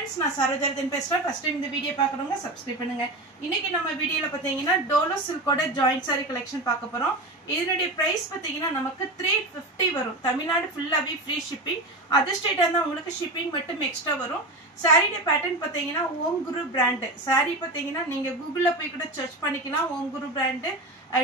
friends, நான் சரோஜரதன் பேசுறேன். First time இந்த வீடியோ பார்க்கறவங்க சப்ஸ்கிரைப் பண்ணுங்க. இன்னைக்கு நம்ம வீடியோல பாத்தீங்கன்னா டோலோ சில்கோட ஜாயிண்ட் சாரி கலெக்ஷன் பார்க்க போறோம். இதனுடைய பிரைஸ் பாத்தீங்கன்னா நமக்கு 350 வரும். தமிழ்நாடு ஃபுல்லாவே ஃப்ரீ ஷிப்பிங். அதர் ஸ்டேட்டா இருந்தா உங்களுக்கு ஷிப்பிங் மட்டும் எக்ஸ்ட்ரா வரும். சாரியோட பேட்டர்ன் பாத்தீங்கன்னா ஓம் குரு பிராண்ட். சாரி பாத்தீங்கன்னா நீங்க கூகுள்ல போய் கூட சர்ச் பண்ணிக்கலாம். ஓம் குரு பிராண்ட்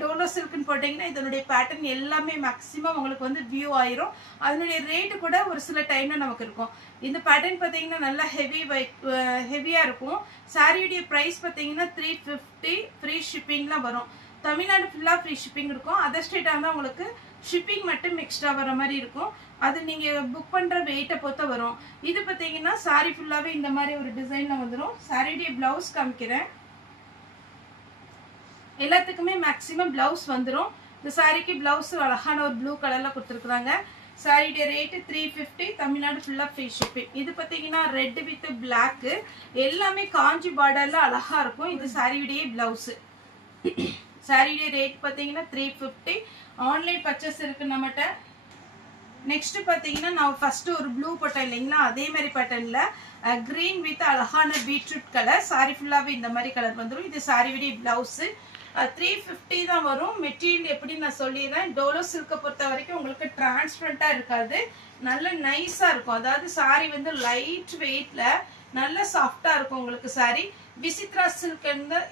டோலோ சில்க்னு போட்டீங்கன்னா இதனுடைய பேட்டர்ன் எல்லாமே மேக்ஸிமம் உங்களுக்கு வந்து வியூ ஆயிரும். அதனுடைய ரேட் கூட ஒரு சில டைம்ல நமக்கு இருக்கும். இந்த பேட்டர்ன் பாத்தீங்கன்னா நல்லா ஹெவியா இருக்கும். சாரியுடைய பிரைஸ் பாத்தீங்கன்னா 350 ஃப்ரீ ஷிப்பிங்ல வரும். தமிழ்நாடு ஃபுல்லா ஃப்ரீ ஷிப்பிங் இருக்கும். அதர் ஸ்டேட்டா இருந்தா உங்களுக்கு ஷிப்பிங் மட்டும் எக்ஸ்ட்ரா வர மாதிரி இருக்கும். அது நீங்க புக் பண்ற வெயிட்டை பொறுத்து வரும். இது பாத்தீங்கன்னா சாரி ஃபுல்லாவே இந்த மாதிரி ஒரு டிசைன்ல வந்துடும். சாரியுடைய பிளவுஸ் காமிக்கிறேன். எல்லாத்துக்குமே மேக்ஸிமம் பிளவுஸ் வந்துடும். இந்த சாரிக்கு பிளவுஸ் அழகான ஒரு ப்ளூ கலர்ல கொடுத்துருக்காங்க. சாரியுடைய ரேட்டு 350. தமிழ்நாடு ஃபுல்லா ஃப்ரீ ஷிப்பிங். இது பாத்தீங்கன்னா ரெட் வித் பிளாக் எல்லாமே காஞ்சி பார்டர்ல அழகா இருக்கும். இது சாரியுடைய பிளவுஸ். சாரியுடைய ரேட் பாத்தீங்கன்னா 350. ஆன்லைன் பர்ச்சேஸ் இருக்கு நம்மகிட்ட. நெக்ஸ்ட் பாத்தீங்கன்னா நான் ஃபர்ஸ்ட் ஒரு ப்ளூ போட்டேன் இல்லைங்களா, அதே மாதிரி பேட்டர்ன்ல கிரீன் வித் அழகான பீட்ரூட் கலர். சாரி ஃபுல்லாவே இந்த மாதிரி கலர் வந்துடும். இது சாரியுடைய பிளவுஸ். 350 தான் வரும். மெட்டீரியல் எப்படி நான் சொல்லிடுறேன். டோலோ சில்கை பொறுத்த வரைக்கும் உங்களுக்கு டிரான்ஸ்பரண்டா இருக்காது, நல்ல நைஸா இருக்கும். அதாவது சாரி வந்து லைட் வெயிட்ல நல்ல சாஃப்டா இருக்கும் உங்களுக்கு சாரி. விசித்ரா சில்க்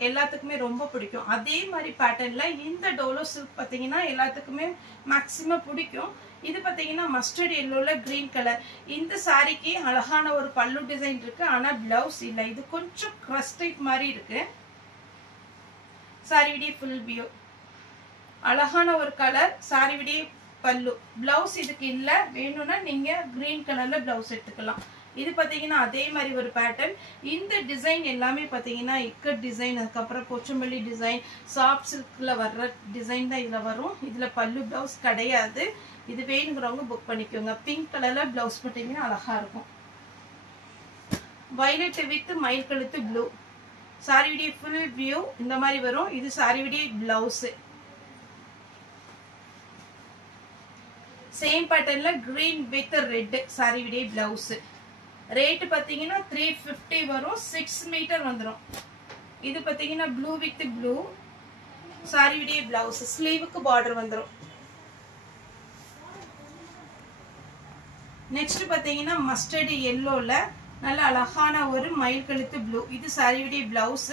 எல்லாத்துக்குமே ரொம்ப பிடிக்கும். அதே மாதிரி பேட்டர்ன்ல இந்த டோலோ சில்க் பாத்தீங்கன்னா எல்லாத்துக்குமே மேக்சிமம் பிடிக்கும். இது பாத்தீங்கன்னா மஸ்டர்ட் எல்லோல கிரீன் கலர். இந்த சாரிக்கு அழகான ஒரு பல்லு டிசைன் இருக்கு, ஆனா பிளவுஸ் இல்ல. இது கொஞ்சம் கிரஸ்டைட் மாதிரி இருக்கு. சாரியுடைய ஃபுல் வியூ அழகான ஒரு கலர். சாரியுடைய பல்லு. பிளவுஸ் இதுக்கு இல்ல, வேணும்னா நீங்க கிரீன் கலர்ல பிளவுஸ் எடுத்துக்கலாம். இது பாத்தீங்கன்னா அதே மாதிரி ஒரு பேட்டர்ன். இந்த டிசைன் எல்லாமே பாத்தீங்கன்னா இக்கட் டிசைன், அதுக்கப்புறம் போச்சம்பள்ளி டிசைன், சாஃப்ட் சில்க்ல வர்ற டிசைன் தான் இதுல வரும். இதுல பல்லு பிளவுஸ் கிடையாது. இது வேணுங்கிறவங்க புக் பண்ணிக்கோங்க. பிங்க் கலர்ல பிளவுஸ் போட்டீங்கன்னா அழகா இருக்கும். வயலட் வித் மயில் கழுத்து ப்ளூ. சாரியுடைய ஃபுல் வியூ இந்த மாதிரி வரும். இது சாரியுடைய பிளவுஸ். சேம் பேட்டர்ன்ல கிரீன் வித் ரெட் சாரியுடைய பிளவுஸ். ரேட் பாத்தீங்கன்னா 350 வரும். 6 மீட்டர் வந்துடும். இது பாத்தீங்கன்னா ப்ளூ வித் ப்ளூ சாரியுடைய பிளவுஸ். ஸ்லீவுக்கு பார்டர் வந்துடும். நெக்ஸ்ட் பாத்தீங்கன்னா மஸ்டர்ட் எல்லோல நல்ல அழகான ஒரு மயில் கழுத்து ப்ளூ. இது சாரியுடைய பிளவுஸ்.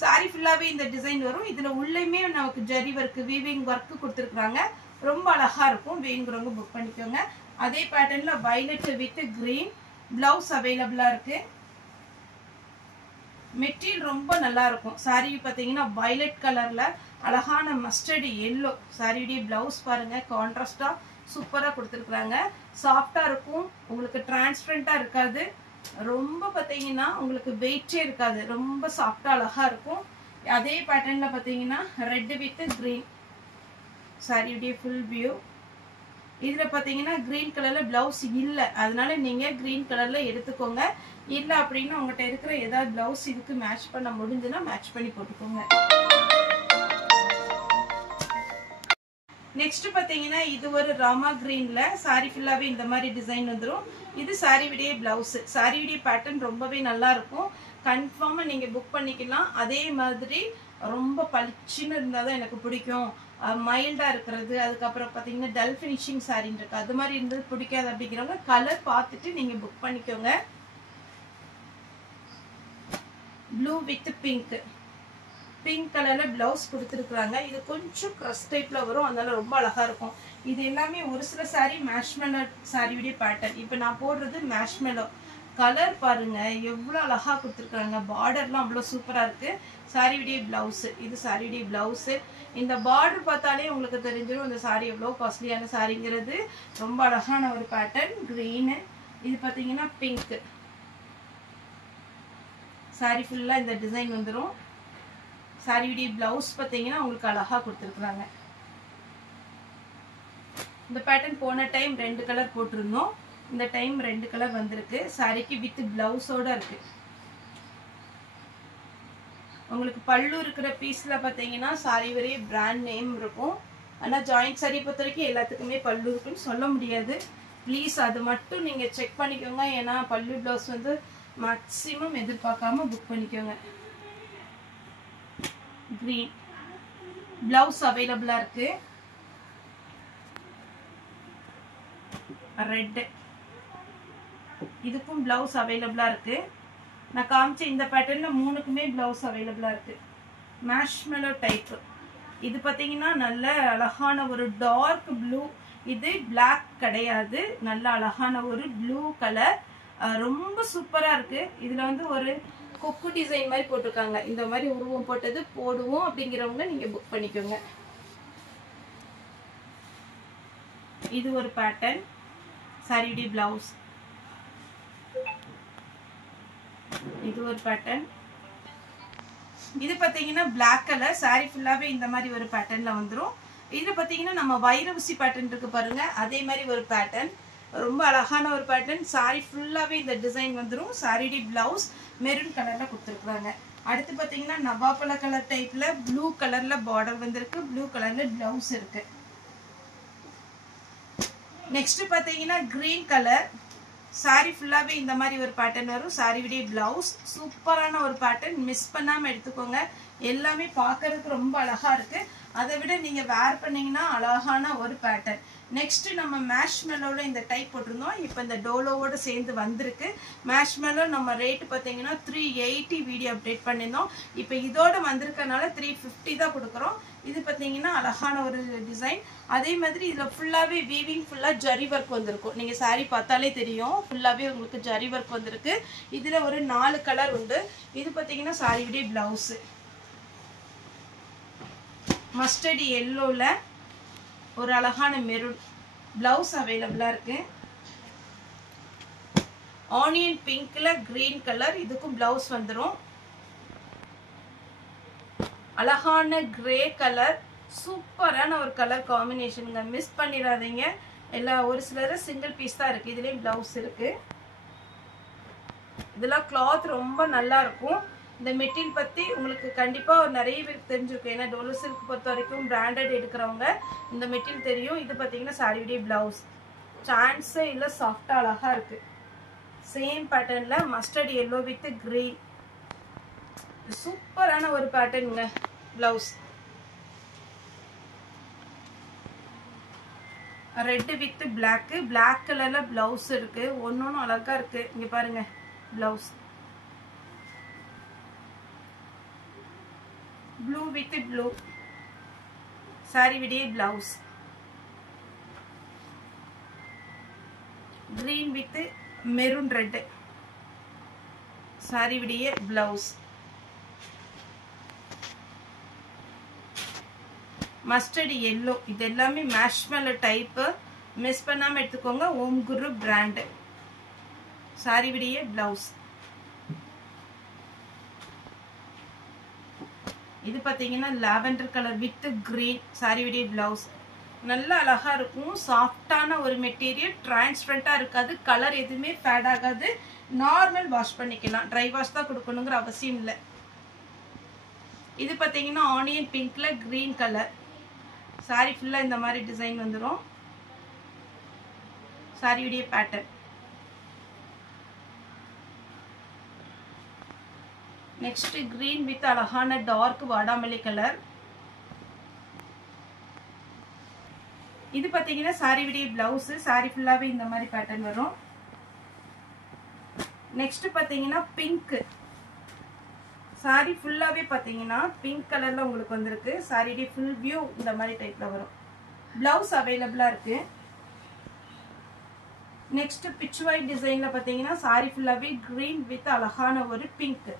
சாரி ஃபுல்லாவே இந்த டிசைன் வரும். இதுல உள்ளேயுமே நமக்கு ஜரி ஒர்க், வீவிங் ஒர்க் கொடுத்துருக்காங்க. ரொம்ப அழகா இருக்கும். வேணுங்கிறவங்க புக் பண்ணிக்கோங்க. அதே பேட்டர்ன்ல வயலட் வித் கிரீன் பிளவுஸ் அவைலபிளா இருக்கு. மெட்டீரியல் ரொம்ப நல்லா இருக்கும். சாரி பாத்தீங்கன்னா வயலட் கலர்ல அழகான மஸ்டர்ட் எல்லோ. சாரியுடைய பிளவுஸ் பாருங்க, கான்ட்ராஸ்டா சூப்பரா கொடுத்துருக்காங்க. சாஃப்டா இருக்கும், உங்களுக்கு டிரான்ஸ்பரண்டா இருக்காது. ரொம்ப பாத்தீங்கன்னா உங்களுக்கு வெயிட்டே இருக்காது. ரொம்ப சாஃப்டா அழகா இருக்கும். அதே பேட்டர்ன்ல பாத்தீங்கன்னா ரெட் வித் கிரீன் சாரியுடைய ஃபுல் வியூ. இதுல பாத்தீங்கன்னா கிரீன் கலர்ல பிளவுஸ் இல்ல, அதனால நீங்க கிரீன் கலர்ல எடுத்துக்கோங்க. இல்ல அப்படின்னா உங்ககிட்ட இருக்கிற ஏதாவது பிளவுஸ் இதுக்கு மேட்ச் பண்ண முடிஞ்சுன்னா மேட்ச் பண்ணி போட்டுக்கோங்க. நெக்ஸ்ட் பாத்தீங்கன்னா இது ஒரு ராமா கிரீன்ல சாரி ஃபுல்லாவே இந்த மாதிரி டிசைன் வந்துடும். இது சாரியுடைய பிளவுஸ். சாரியுடைய பேட்டர்ன் ரொம்பவே நல்லா இருக்கும். கன்ஃபார்மா நீங்க புக் பண்ணிக்கலாம். அதே மாதிரி ரொம்ப பளிச்சுன்னு இருந்தாதான் எனக்கு பிடிக்கும், மைல்டா இருக்கிறது, அதுக்கப்புறம் பாத்தீங்கன்னா டல் ஃபினிஷிங் சாரின்னு இருக்கு, அது மாதிரி இருந்தது பிடிக்காது அப்படிங்கிறவங்க கலர் பார்த்துட்டு நீங்க புக் பண்ணிக்கோங்க. Blue with pink. பிங்க் கலர்ல பிளவுஸ் கொடுத்துருக்காங்க. இது கொஞ்சம் கிரஸ் டைப்ல வரும், அதனால ரொம்ப அழகா இருக்கும். இது எல்லாமே ஒரு சில சாரி மேஷ்மெலோ சாரியுடைய பேட்டர்ன். இப்ப நான் போடுறது மேஷ்மெலோ. கலர் பாருங்க எவ்வளவு அழகா கொடுத்துருக்காங்க. பார்டர்லாம் அவ்வளவு சூப்பரா இருக்கு. சாரியுடைய பிளவுஸ். இது சாரியுடைய பிளவுஸ். இந்த பார்டர் பார்த்தாலே உங்களுக்கு தெரிஞ்சிடும் இந்த சாரி எவ்வளவு காஸ்ட்லியான சாரிங்கிறது. ரொம்ப அழகான ஒரு பேட்டர்ன். கிரீன். இது பாத்தீங்கன்னா பிங்க். சாரி ஃபுல்லா இந்த டிசைன் வந்துடும். சாரியுடைய பிளவுஸ் பாத்தீங்கன்னா உங்களுக்கு அழகா கொடுத்துருக்காங்க. இந்த பேட்டர்ன் போன டைம் 2 கலர் போட்டிருந்தோம். இந்த டைம் 2 கலர் வந்திருக்கு. சாரிக்கு வித் பிளவுஸோட இருக்கு. உங்களுக்கு பல்லு இருக்கிற பீஸ்ல பாத்தீங்கன்னா சாரி வரைய பிராண்ட் நேம் இருக்கும். ஆனா ஜாயிண்ட் சாரி பொறுத்த வரைக்கும் எல்லாத்துக்குமே பல்லு இருக்குன்னு சொல்ல முடியாது. ப்ளீஸ் அது மட்டும் நீங்க செக் பண்ணிக்கோங்க. ஏன்னா பல்லு பிளவுஸ் வந்து மேக்ஸிமம் எதிர்பார்க்காம புக் பண்ணிக்கோங்க. கிரீன் பிளவுஸ் அவைலபிளா இருக்கு. ரெட் இதுக்கும் பிளவுஸ் அவைலபிளா இருக்கு. நான் காமிச்ச இந்த பேட்டர்ன்ல மூணுக்குமே பிளவுஸ் அவைலபிளா இருக்கு. Marshmallow type. இது பாத்தீங்கன்னா நல்ல அழகான ஒரு டார்க் ப்ளூ. இது பிளாக் கிடையாது, நல்ல அழகான ஒரு ப்ளூ கலர். ரொம்ப சூப்பரா இருக்கு. இதுல வந்து ஒரு கொக்கு டிசைன் மாதிரி போட்டிருக்காங்க. இந்த மாதிரி உருவம் போட்டது போடுவோம் அப்படிங்கிறவங்க நீங்க புக் பண்ணிக்கோங்க. இது ஒரு பேட்டர்ன். சாரியுடைய பிளவுஸ். இது ஒரு பேட்டர்ன். இது பாத்தீங்கன்னா பிளாக் கலர். சாரி ஃபுல்லாவே இந்த மாதிரி ஒரு பேட்டர்ன்ல வந்துரும். இதுல பாத்தீங்கன்னா நம்ம வைரவுசி பேட்டர்ன் இருக்கு பாருங்க, அதே மாதிரி ஒரு பேட்டர்ன். ரொம்ப அழகான ஒரு பேட்டர்ன். சாரி ஃபுல்லாவே இந்த டிசைன் வந்துரும். சாரியுடைய பிளவுஸ் மெரூன் கலர்ல கொடுத்துருக்காங்க. அடுத்து பாத்தீங்கன்னா நவாப்பழ கலர் டைப்ல ப்ளூ கலர்ல பார்டர் வந்திருக்கு. ப்ளூ கலர்ல பிளவுஸ் இருக்கு. நெக்ஸ்ட் பாத்தீங்கன்னா கிரீன் கலர். சாரி ஃபுல்லாவே இந்த மாதிரி ஒரு பேட்டர்ன் வரும். சாரியுடைய பிளவுஸ் சூப்பரான ஒரு பேட்டர்ன். மிஸ் பண்ணாம எடுத்துக்கோங்க. எல்லாமே பார்க்கறதுக்கு ரொம்ப அழகா இருக்கு. அதை விட நீங்க வேர் பண்ணீங்கன்னா அழகான ஒரு பேட்டர்ன். நெக்ஸ்ட் நம்ம மேஷ்மெலோல இந்த டைப் போட்டிருந்தோம். இப்போ இந்த டோலோவோட சேர்ந்து வந்திருக்கு. மேஷ்மெலோ நம்ம ரேட் பார்த்தீங்கன்னா 380 வீடியோ அப்டேட் பண்ணியிருந்தோம். இப்போ இதோட வந்திருக்கனால 350 தான் கொடுக்குறோம். இது பார்த்தீங்கன்னா அழகான ஒரு டிசைன். அதே மாதிரி இதில் ஃபுல்லாகவே வீவிங் ஃபுல்லாக ஜரி ஒர்க் வந்திருக்கும். நீங்கள் சாரீ பார்த்தாலே தெரியும், ஃபுல்லாகவே உங்களுக்கு ஜரி ஒர்க் வந்திருக்கு. இதில் ஒரு 4 கலர் உண்டு. இது பார்த்தீங்கன்னா சாரியுடைய பிளவுஸு மஸ்டர்ட் எல்லோல ஒரு அழகான மெரூன் பிளவுஸ் அவைலபிளா இருக்கு. ஆனியன் பிங்க்ல கிரீன் கலர். இதுக்கும் பிளவுஸ் வந்துடும். அழகான கிரே கலர். சூப்பரான ஒரு கலர் காம்பினேஷனுங்க. மிஸ் பண்ணிடாதீங்க. ஒரு சிலர் சிங்கிள் பீஸ் தான் இருக்கு. இதுலயும் பிளவுஸ் இருக்கு. இதெல்லாம் கிளாத் ரொம்ப நல்லா இருக்கும். இந்த மெட்டீரியல் பத்தி உங்களுக்கு கண்டிப்பா நிறைய பேருக்கு தெரிஞ்சிருக்கும். ஏன்னா டோலோ சில்க் பொறுத்த வரைக்கும் பிராண்டட் எடுக்கிறவங்க இந்த மெட்டீரியல் தெரியும். இது பாத்தீங்கன்னா சாரியுடைய பிளவுஸ். சான்ஸே இல்ல, சாஃப்டா அழகா இருக்கு. சேம் பேட்டர்ன்ல மஸ்டர்ட் எல்லோ வித் கிரீன். சூப்பரான ஒரு பேட்டர்னுங்க. Blouse red with black. Black கலர்ல பிளவுஸ் இருக்கு. ஒன்னொன்னு அழகா இருக்கு. இங்க பாருங்க blouse. Blue with blue. Sari விடிய blouse. Green with maroon red. Sari விடிய பிளவுஸ். Mustard yellow. இது எல்லாமே மேஷ்மெலோ டைப். மிஸ் பண்ணாம எடுத்துக்கோங்க. ஓம் குரு பிராண்ட். சாரி விடிய பிளவுஸ். இது பாத்தீங்கன்னா lavender colour with green. Sari விடிய பிளவுஸ். நல்ல அழகா இருக்கும். சாஃப்டான ஒரு மெட்டீரியல். டிரான்ஸ்பரண்டா இருக்காது. கலர் எதுவுமே ஃபேட் ஆகாது. நார்மல் வாஷ் பண்ணிக்கலாம். ட்ரை வாஷ் தான் கொடுக்கணுங்கிற அவசியம் இல்லை. இது பாத்தீங்கன்னா ஆனியன் பிங்க்ல கிரீன் கலர். சாரி ஃபுல்லா இந்த மாதிரி டிசைன் வந்துடும். சாரியுடைய பேட்டர்ன். நெக்ஸ்ட் கிரீன் வித் அழகான டார்க் வாடாமல்லி கலர். இது பாத்தீங்கன்னா சாரி விடிய பிளவுஸ். சாரி ஃபுல்லாவே இந்த மாதிரி பேட்டர்ன் வரும். நெக்ஸ்ட் பாத்தீங்கன்னா பிங்க். சாரி ஃபுல்லாவே பாத்தீங்கன்னா பிங்க் கலர்ல உங்களுக்கு வந்திருக்கு. சாரியுடைய ஃபுல் வியூ இந்த மாதிரி டைப்ல வரும். பிளவுஸ் அவைலபிளா இருக்கு. நெக்ஸ்ட் பிச் ஒயிட் டிசைன்ல பாத்தீங்கன்னா சாரி ஃபுல்லாவே கிரீன் வித் அழகான ஒரு pink.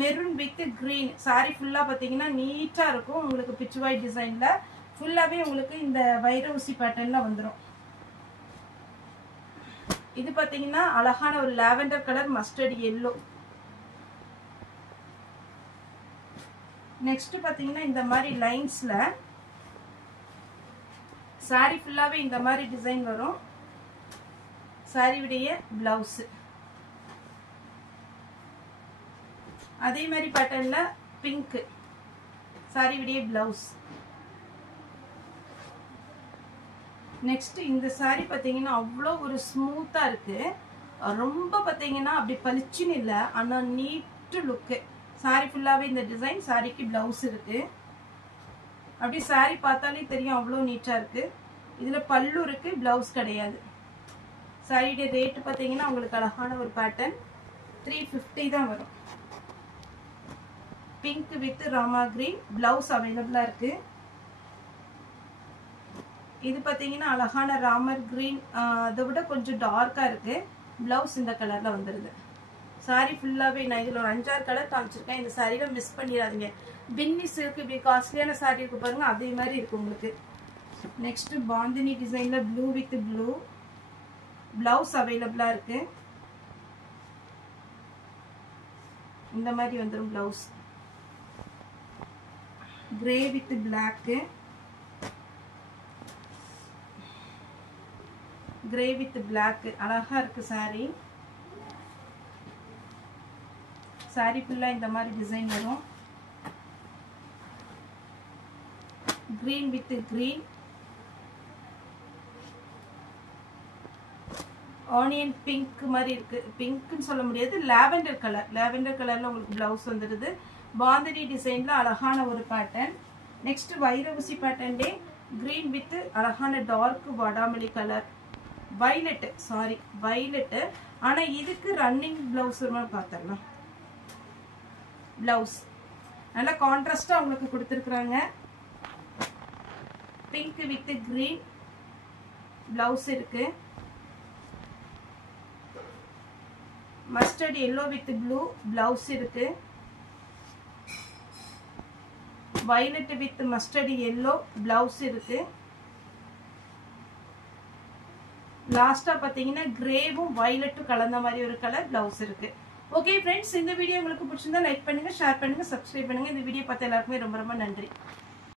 Maroon with green. Sorry ஃபுல்லா பாத்தீங்கன்னா நீட்டா இருக்கும். உங்களுக்கு பிச் ஒயிட் டிசைன்ல ஃபுல்லாவே உங்களுக்கு இந்த வைரவுசி பேட்டர்ன்ல வந்துடும். இது பாத்தீங்கன்னா அழகான ஒரு lavender colour mustard yellow. Next பாத்தீங்கன்னா இந்த மாதிரி லைன்ஸ்ல சாரி ஃபுல்லாவே இந்த மாதிரி டிசைன் வரும். சாரி விடைய பிளவுஸ். அதே மாதிரி பேட்டர்ன்ல பிங்க். சாரி விடைய பிளவுஸ். நெக்ஸ்ட் இந்த saree பாத்தீங்கன்னா அவ்வளோ ஒரு ஸ்மூத்தா இருக்கு. ரொம்ப பாத்தீங்கன்னா அப்படி பளிச்சுன்னு இல்ல, ஆனா நீட் லுக். saree ஃபுல்லாவே இந்த டிசைன். சாரிக்கு பிளவுஸ் இருக்கு. அப்படி saree பார்த்தாலே தெரியும் அவ்வளோ நீட்டா இருக்கு. இதுல பல்லு இருக்கு, பிளவுஸ் கிடையாது. சாரியோட ரேட் பாத்தீங்கன்னா உங்களுக்கு அழகான ஒரு பேட்டர்ன் 350 தான் வரும். Pink with Rama green blouse அவைலபிளா இருக்கு. இது பாத்தீங்கன்னா அழகான ராமர் கிரீன், அதை விட கொஞ்சம் டார்க்கா இருக்கு. பிளவுஸ் இந்த கலர்ல வந்துருது. சாரி ஃபுல்லாவே நான் இதுல ஒரு 5-6 கலர் காமிச்சிருக்கேன். இந்த சாரியில மிஸ் பண்ணிடாதீங்க. பின்னி சில்க் இப்படி காஸ்ட்லியான சாரி இருக்கு பாருங்க, அதே மாதிரி இருக்கு உங்களுக்கு. நெக்ஸ்ட் பாந்தினி டிசைன்ல ப்ளூ வித் ப்ளூ பிளவுஸ் அவைலபிளா இருக்கு. இந்த மாதிரி வந்துரும் blouse. Grey with black, grey with black அழகா இருக்கு சாரி. சாரி ஃபுல்லா இந்த மாதிரி டிசைன் வரும். Green with green, onion pink மாதிரி இருக்கு. பிங்க்னு சொல்ல முடியாது, லாவெண்டர் கலர். லாவெண்டர் கலர்ல உங்களுக்கு பிளவுஸ் வந்துடுது. பாந்தினி டிசைன்ல அழகான ஒரு பேட்டர்ன். நெக்ஸ்ட் வைரவசி பேட்டர்ன்லே கிரீன் வித் அழகான டார்க் வாடாமல்லி கலர். Violet, sari violet. ஆனா இதுக்கு ரன்னிங் பிளவுஸ் பார்த்துடலாம். பிளவுஸ் நல்லா கான்ட்ராஸ்டா உங்களுக்கு கொடுத்துருக்குறாங்க. பிங்க் வித் கிரீன் பிளவுஸ் இருக்கு. Mustard yellow with blue blouse இருக்கு. Violet with mustard yellow blouse இருக்கு. லாஸ்டா பாத்தீங்கன்னா கிரேவும் வயலட்டும் கலந்த மாதிரி ஒரு கலர் பிளவுஸ் இருக்கு. ஓகே ஃப்ரெண்ட்ஸ், இந்த வீடியோ உங்களுக்கு பிடிச்சிருந்தா லைக் பண்ணுங்க, ஷேர் பண்ணுங்க, சப்ஸ்கிரைப் பண்ணுங்க. இந்த வீடியோ பார்த்த எல்லாருக்குமே ரொம்ப ரொம்ப நன்றி.